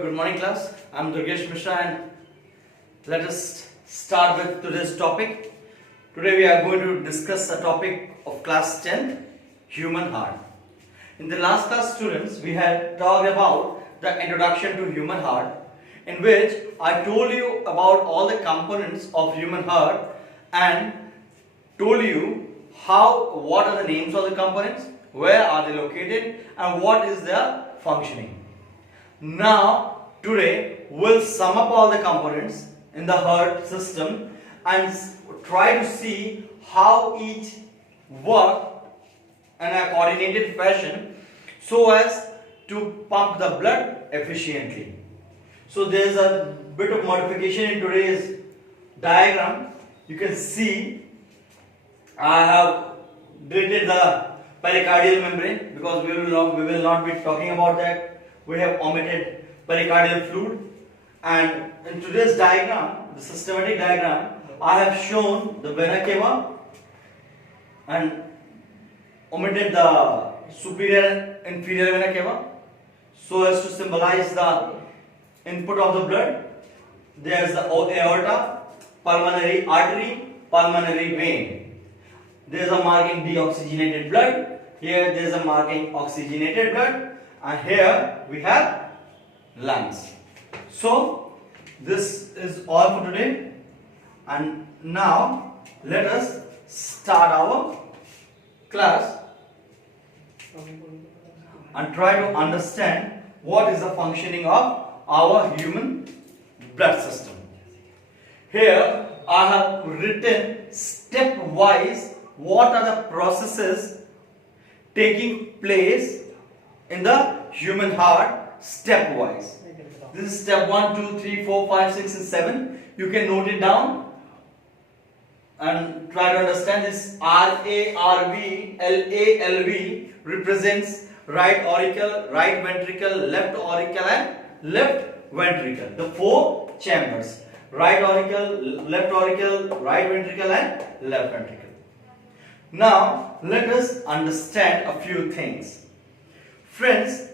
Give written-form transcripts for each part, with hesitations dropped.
Good morning class. I'm Durgesh Mishra and let us start with today's topic. Today we are going to discuss the topic of class 10, human heart. In the last class students, we had talked about the introduction to human heart, in which I told you about all the components of human heart and told you what are the names of the components, where are they located and what is their functioning. Now today we'll sum up all the components in the heart system and try to see how each work in a coordinated fashion so as to pump the blood efficiently. So there is a bit of modification in today's diagram. You can see I have deleted the pericardial membrane because we will not be talking about that. We have omitted pericardial fluid, and in today's diagram, the systematic diagram, I have shown the vena cava and omitted the superior inferior vena cava so as to symbolize the input of the blood. There is the aorta, pulmonary artery, pulmonary vein. There is a marking deoxygenated blood. Here there is a marking oxygenated blood. And here we have lungs. So this is all for today, and now let us start our class and try to understand what is the functioning of our human blood system. Here I have written stepwise what are the processes taking place in the human heart stepwise. This is step 1, 2, 3, 4, 5, 6 and 7. You can note it down and try to understand this. RA, RV, LA, LV represents right auricle, right ventricle, left auricle and left ventricle. The four chambers. Right auricle, right ventricle and left ventricle. Now let us understand a few things. Friends,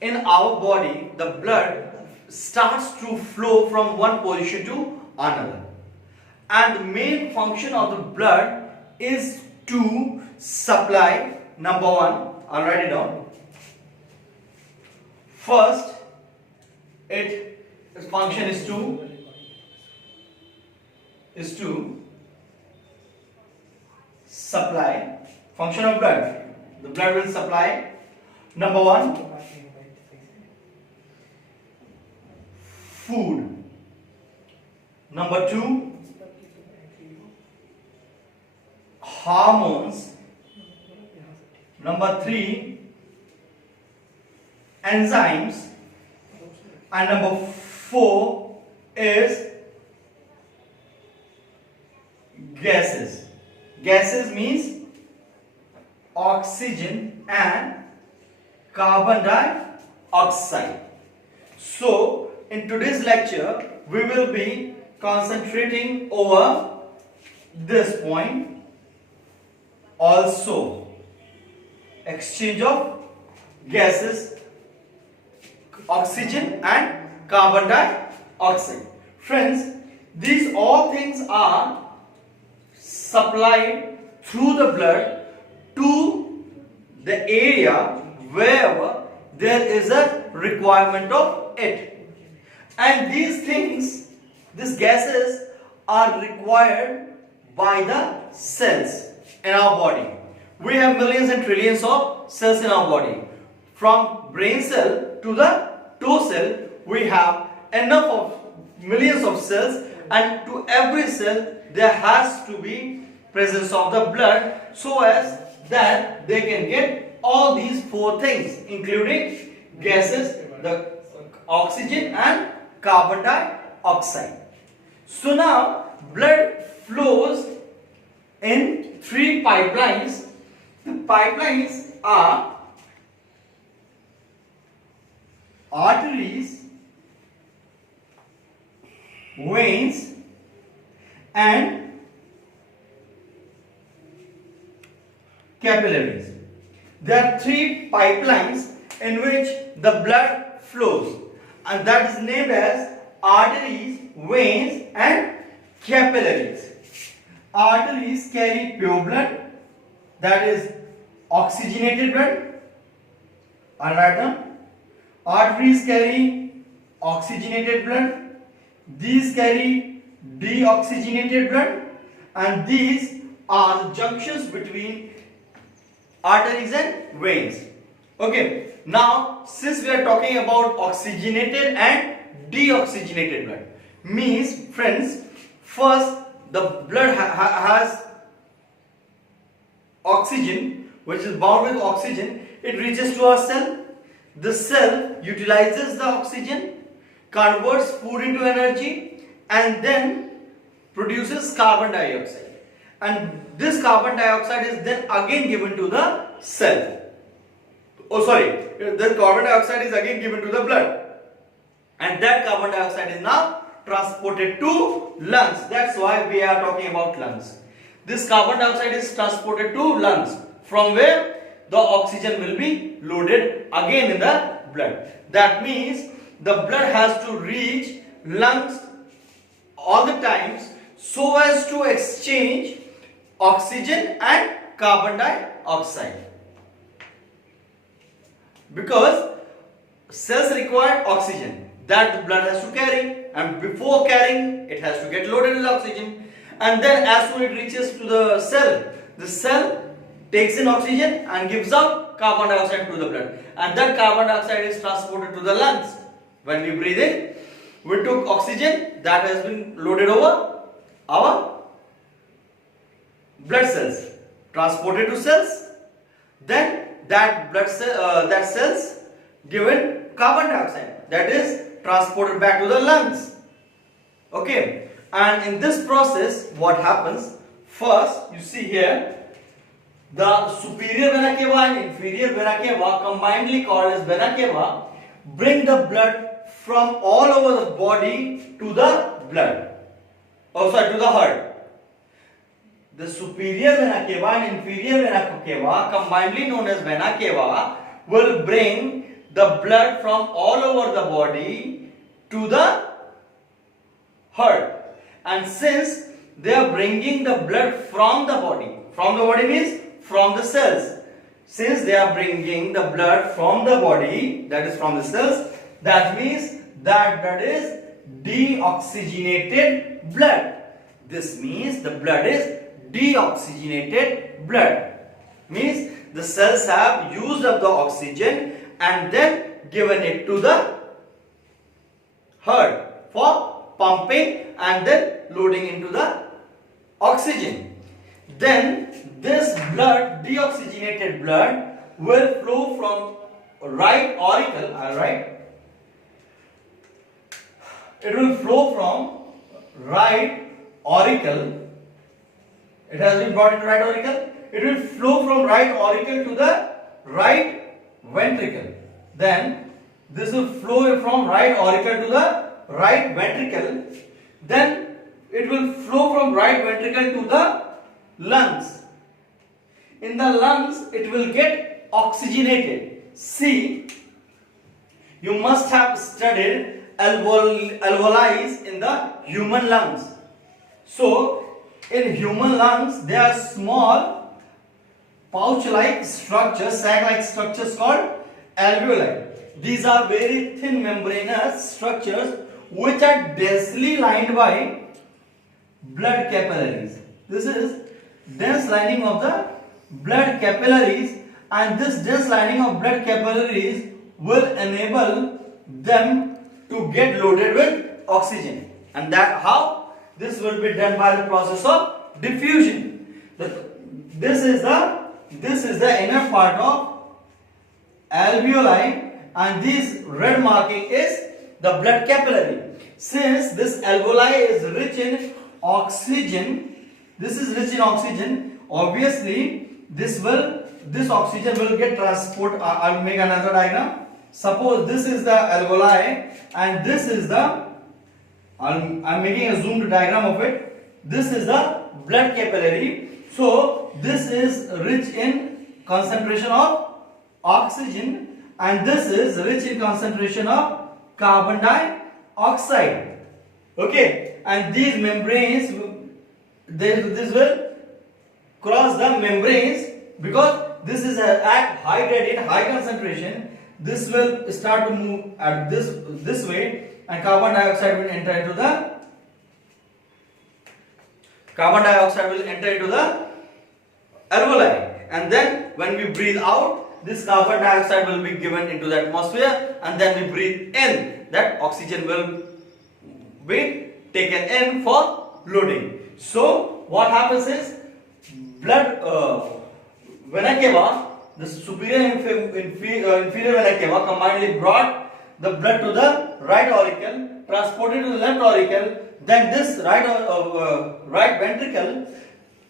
in our body, the blood starts to flow from one position to another. And the main function of the blood is to supply, number one, I'll write it down. First, its function is to supply, function of blood. The blood will supply, number one, food. Number two, hormones. Number three, enzymes. And number four is gases. Gases means oxygen and carbon dioxide. So in today's lecture we will be concentrating over this point also, exchange of gases, oxygen and carbon dioxide. Friends, these all things are supplied through the blood to the area wherever there is a requirement of it. And these things, these gases are required by the cells in our body. We have millions and trillions of cells in our body. From brain cell to the toe cell, we have enough of millions of cells, and to every cell there has to be presence of the blood so as that they can get all these four things, including gases, the oxygen and carbon dioxide. So now blood flows in three pipelines. The pipelines are arteries, veins and capillaries. There are three pipelines in which the blood flows, and that is named as arteries, veins and capillaries. Arteries carry pure blood, that is oxygenated blood. I'll write down. Arteries carry oxygenated blood. These carry deoxygenated blood, and these are the junctions between arteries and veins. Okay, now since we are talking about oxygenated and deoxygenated blood, means friends, first the blood has oxygen, which is bound with oxygen. It reaches to our cell. The cell utilizes the oxygen, converts food into energy, and then produces carbon dioxide. And this carbon dioxide is then again given to the cell. Oh, sorry, the carbon dioxide is again given to the blood. And that carbon dioxide is now transported to lungs. That's why we are talking about lungs. This carbon dioxide is transported to lungs, from where the oxygen will be loaded again in the blood. That means the blood has to reach lungs all the times so as to exchange oxygen and carbon dioxide. Because cells require oxygen that the blood has to carry, and before carrying it has to get loaded with oxygen, and then as soon as it reaches to the cell takes in oxygen and gives out carbon dioxide to the blood, and that carbon dioxide is transported to the lungs. When we breathe in, we took oxygen that has been loaded over our blood cells, transported to cells, then that cells given carbon dioxide, that is transported back to the lungs. Okay, and in this process what happens, first you see here, the superior vena cava and inferior vena cava, combinedly called as vena cava, bring the blood from all over the body to the blood, to the heart. The superior vena cava and inferior vena cava, combinedly known as vena cava, will bring the blood from all over the body to the heart. And since they are bringing the blood from the body means from the cells. Since they are bringing the blood from the body, that is from the cells, that means that blood is deoxygenated blood. This means the blood is deoxygenated blood. Means the cells have used up the oxygen and then given it to the heart for pumping and then loading into the oxygen. Then this blood, deoxygenated blood, will flow from right auricle. It will flow from right auricle. It has been brought into right auricle. It will flow from right auricle to the right ventricle. Then this will flow from right auricle to the right ventricle. Then it will flow from right ventricle to the lungs. In the lungs it will get oxygenated. See, you must have studied alveoli in the human lungs. So in human lungs there are small pouch-like structures, sac-like structures called alveoli. These are very thin membranous structures which are densely lined by blood capillaries. This is dense lining of the blood capillaries, and this dense lining of blood capillaries will enable them to get loaded with oxygen. And that how this will be done by the process of diffusion. This is the inner part of alveoli, and this red marking is the blood capillary. Since this alveoli is rich in oxygen, obviously this oxygen will get transported. I'll make another diagram. Suppose this is the alveoli and this is the, I'm making a zoomed diagram of it. This is the blood capillary. So this is rich in concentration of oxygen and this is rich in concentration of carbon dioxide. Okay, and these membranes, this will cross the membranes because this is at high gradient, high concentration. This will start to move at this way, and carbon dioxide will enter into the alveoli, and then when we breathe out, this carbon dioxide will be given into the atmosphere, and then we breathe in, that oxygen will be taken in for loading. So what happens is, blood vena cava, the superior and inferior vena cava combinedly brought the blood to the right auricle, transported to the left auricle, then this right ventricle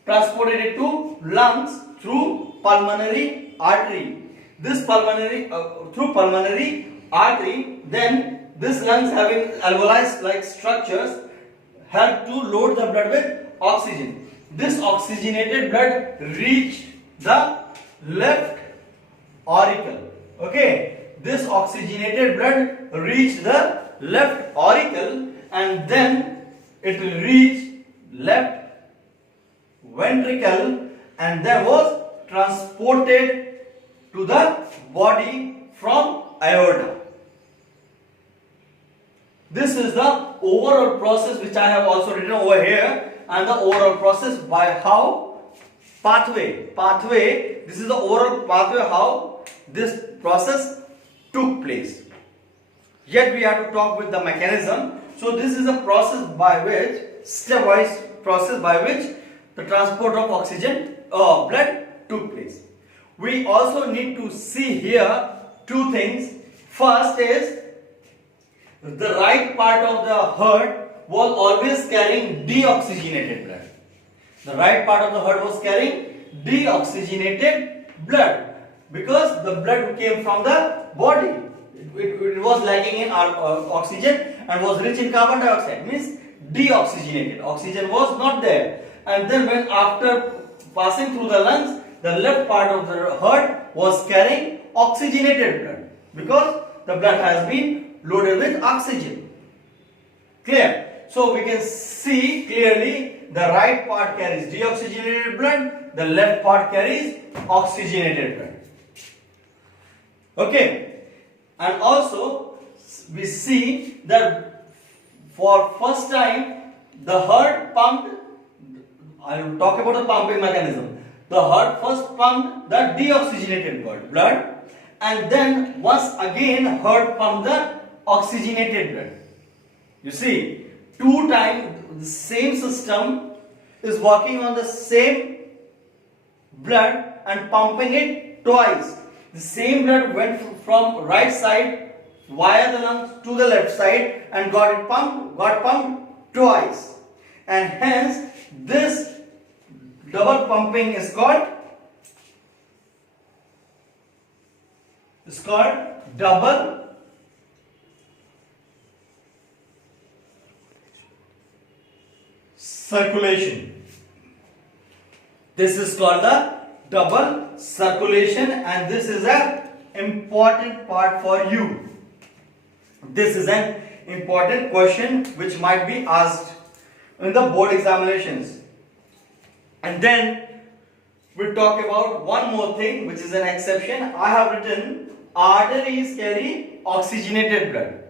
transported it to lungs through pulmonary artery. This through pulmonary artery, then this lungs having alveoli like structures help to load the blood with oxygen. This oxygenated blood reached the left auricle. Okay, this oxygenated blood reached the left auricle, and then it will reach left ventricle, and then was transported to the body from aorta. This is the overall process which I have also written over here, and the overall process by how pathway. This is the overall pathway how this process took place. Yet we have to talk with the mechanism. So this is a process by which, stepwise process by which the transport of oxygen blood took place. We also need to see here two things. First is, the right part of the heart was always carrying deoxygenated blood. The right part of the heart was carrying deoxygenated blood because the blood came from the body. It was lacking in oxygen and was rich in carbon dioxide, means deoxygenated. Oxygen was not there. And then when after passing through the lungs, the left part of the heart was carrying oxygenated blood because the blood has been loaded with oxygen. Clear? So we can see clearly the right part carries deoxygenated blood, the left part carries oxygenated blood. Okay. And also we see that for first time the heart pumped, I will talk about the pumping mechanism. The heart first pumped the deoxygenated blood, and then once again heart pumped the oxygenated blood. You see, two times the same system is working on the same blood and pumping it twice. The same blood went from right side via the lungs to the left side and got pumped twice, and hence this double pumping is called double circulation. This is called the double circulation, and this is an important part for you. This is an important question which might be asked in the board examinations. And then we talk about one more thing which is an exception. I have written arteries carry oxygenated blood,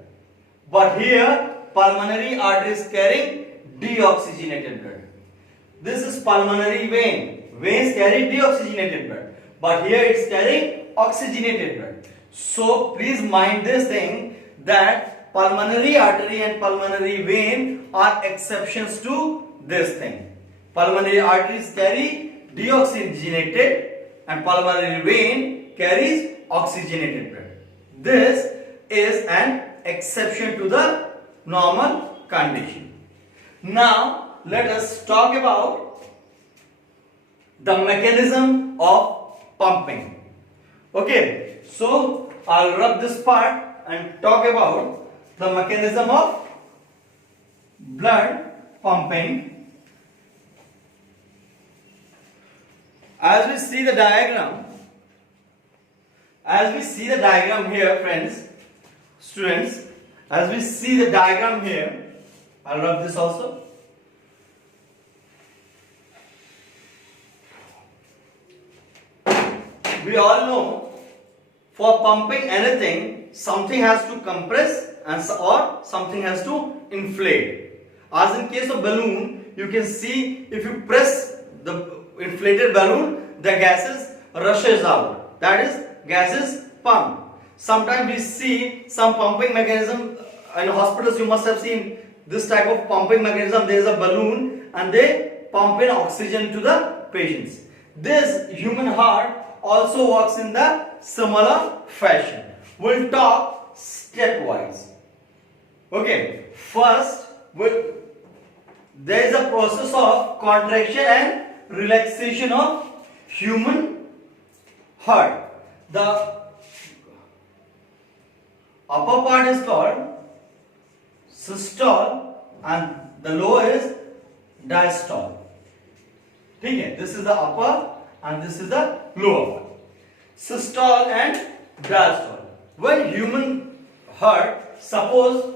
but here pulmonary arteries carrying deoxygenated blood. This is pulmonary vein. Veins carry deoxygenated blood, but here it's carrying oxygenated blood. So please mind this thing, that pulmonary artery and pulmonary vein are exceptions to this thing. Pulmonary arteries carry deoxygenated and pulmonary vein carries oxygenated blood. This is an exception to the normal condition. Now let us talk about the mechanism of pumping. Okay, so I'll rub this part and talk about the mechanism of blood pumping. As we see the diagram here, friends, students, As we see the diagram here, I'll rub this also. We all know for pumping anything, something has to compress or something has to inflate. As in case of balloon, you can see if you press the inflated balloon, the gases rushes out. That is, gases pump. Sometimes we see some pumping mechanism in hospitals. You must have seen this type of pumping mechanism. There is a balloon and they pump in oxygen to the patients. This human heart also works in the similar fashion. We'll talk stepwise. Okay, first there is a process of contraction and relaxation of human heart. The upper part is called systole and the lower is diastole. Okay, this is the upper and this is the lower part. Systole and diastole. When human heart, suppose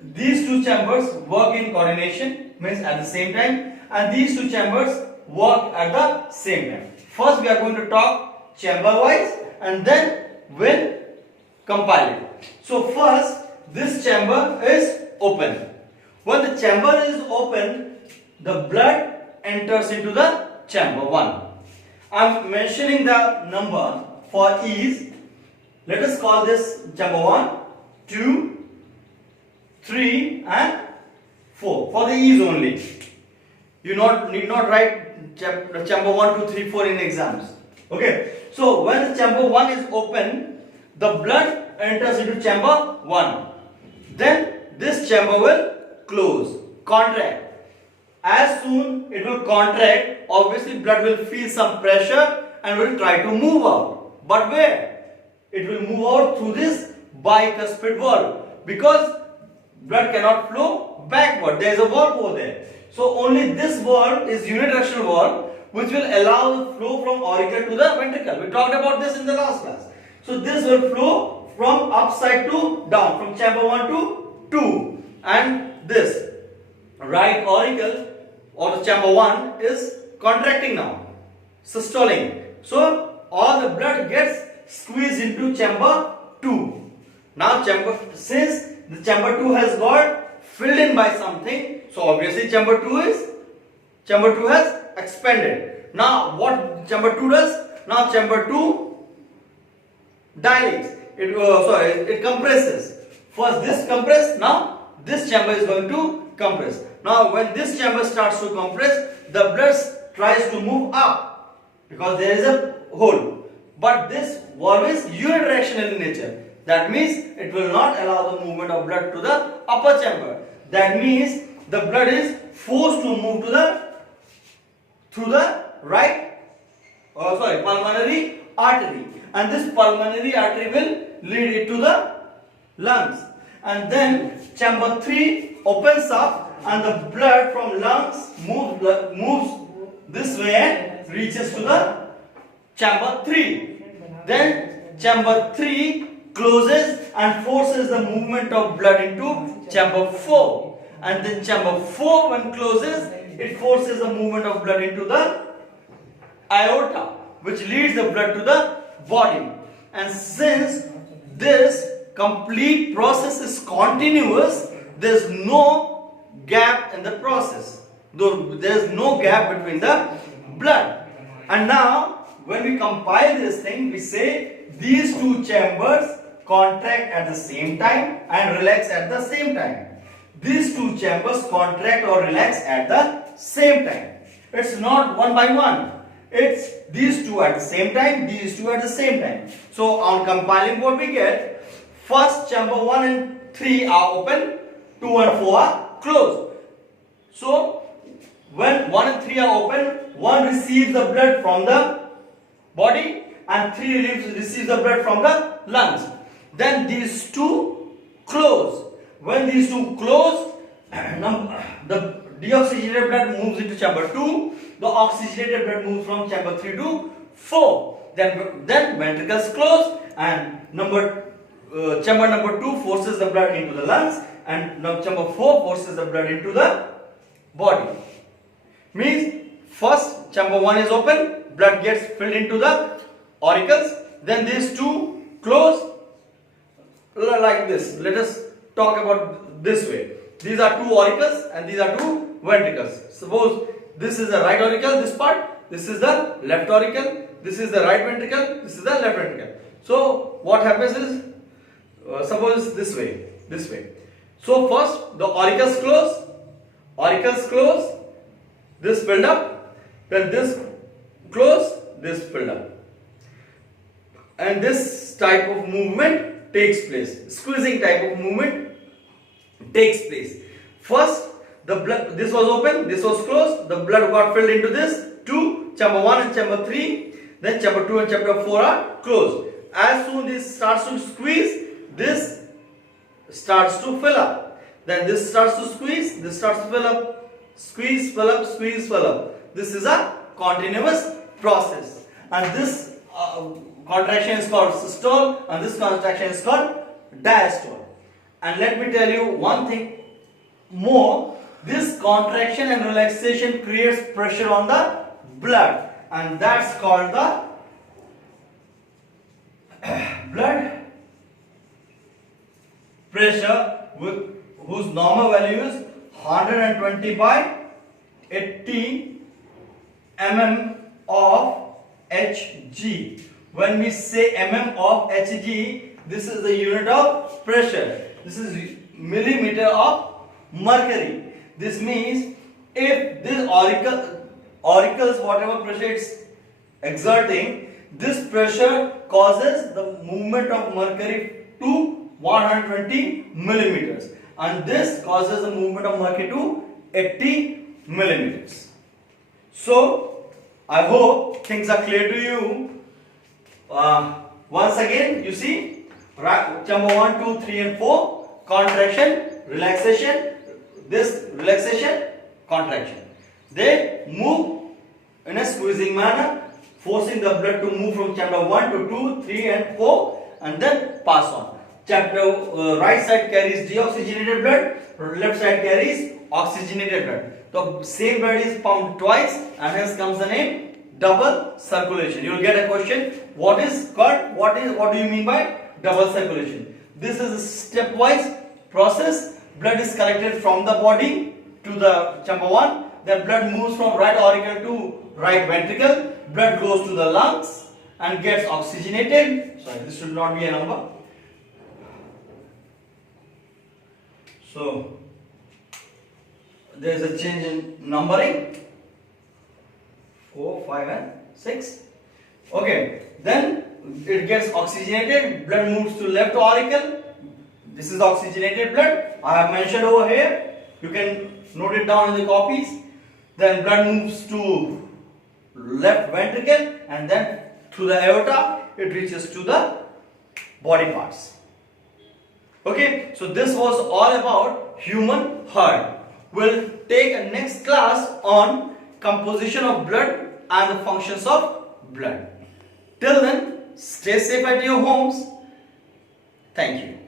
these two chambers work in coordination, means at the same time, and these two chambers work at the same time. First we are going to talk chamber wise and then we'll compile it. So first this chamber is open. When the chamber is open, the blood enters into the chamber 1. I am mentioning the number for ease. Let us call this chamber 1, 2, 3 and 4 for the ease only. You need not write chamber 1, 2, 3, 4 in exams. Okay. So when the chamber 1 is open, the blood enters into chamber 1. Then this chamber will close, contract. As soon it will contract, obviously blood will feel some pressure and will try to move out. But where? It will move out through this bicuspid valve, because blood cannot flow backward. There is a valve over there. So only this valve is unidirectional valve, which will allow the flow from auricle to the ventricle. We talked about this in the last class. So this will flow from upside to down, from chamber 1 to 2. And this right auricle or the chamber 1 is contracting now, systoling. So all the blood gets squeezed into chamber 2. Now since the chamber 2 has got filled in by something, so obviously chamber 2 has expanded. Now what chamber 2 does? Now chamber 2 dilates. It compresses. First this compress, now this chamber is going to compress. Now when this chamber starts to compress, the blood tries to move up because there is a hole. But this valve is unidirectional in nature. That means it will not allow the movement of blood to the upper chamber. That means the blood is forced to move through the pulmonary artery. And this pulmonary artery will lead it to the lungs. And then chamber 3 opens up and the blood from lungs moves this way and reaches to the chamber 3. Then chamber 3 closes and forces the movement of blood into chamber 4. And then chamber 4 when closes, it forces the movement of blood into the aorta, which leads the blood to the body. And since this complete process is continuous, there is no gap in the process. There is no gap between the blood. And now when we compile this thing, we say these two chambers contract at the same time and relax at the same time. These two chambers contract or relax at the same time. It's not one by one. It's these two at the same time, these two at the same time. So on compiling what we get, first chamber 1 and 3 are open, 2 and 4 are closed. So when 1 and 3 are open, 1 receives the blood from the body and 3 receives the blood from the lungs. Then these two close. When these two close, the deoxygenated blood moves into chamber 2. The oxygenated blood moves from chamber 3 to 4. Then ventricles close and chamber number 2 forces the blood into the lungs, and now chamber 4 forces the blood into the body. Means first chamber 1 is open, blood gets filled into the auricles, then these two close like this. Let us talk about this way. These are two auricles and these are two ventricles. Suppose this is the right auricle, this part, this is the left auricle, this is the right ventricle, this is the left ventricle. So what happens is, suppose this way. So first the auricles close, this filled up, then this close, this filled up, and this type of movement takes place. Squeezing type of movement takes place. First the blood, this was open, this was closed, the blood got filled into this two, chamber 1 and chamber 3, then chamber 2 and chamber 4 are closed. As soon this starts to squeeze, this starts to fill up, then this starts to squeeze, this starts to fill up, squeeze, fill up, squeeze, fill up. This is a continuous process, and this contraction is called systole and this contraction is called diastole. And let me tell you one thing more, this contraction and relaxation creates pressure on the blood, and that's called the blood pressure, whose normal value is 120 by 80 mm of Hg. When we say mm of Hg, this is the unit of pressure. This is millimeter of mercury. This means if this auricles, whatever pressure it's exerting, this pressure causes the movement of mercury to 120 millimeters, and this causes the movement of mercury to 80 millimeters. So I hope things are clear to you. Once again, you see, chamber 1, 2, 3 and 4, contraction, relaxation, this relaxation, contraction. They move in a squeezing manner, forcing the blood to move from chamber 1 to 2, 3 and 4 and then pass on. Right side carries deoxygenated blood, left side carries oxygenated blood. So same blood is pumped twice, and hence comes the name double circulation. You will get a question, what do you mean by double circulation? This is a stepwise process. Blood is collected from the body to the chamber 1, then blood moves from right auricle to right ventricle, blood goes to the lungs and gets oxygenated. Sorry, this should not be a number. So there is a change in numbering, 4, 5 and 6. Okay, then it gets oxygenated, blood moves to left auricle. This is oxygenated blood, I have mentioned over here, you can note it down in the copies. Then blood moves to left ventricle, and then through the aorta it reaches to the body parts. Okay, so this was all about human heart. We'll take a next class on composition of blood and the functions of blood. Till then, stay safe at your homes. Thank you.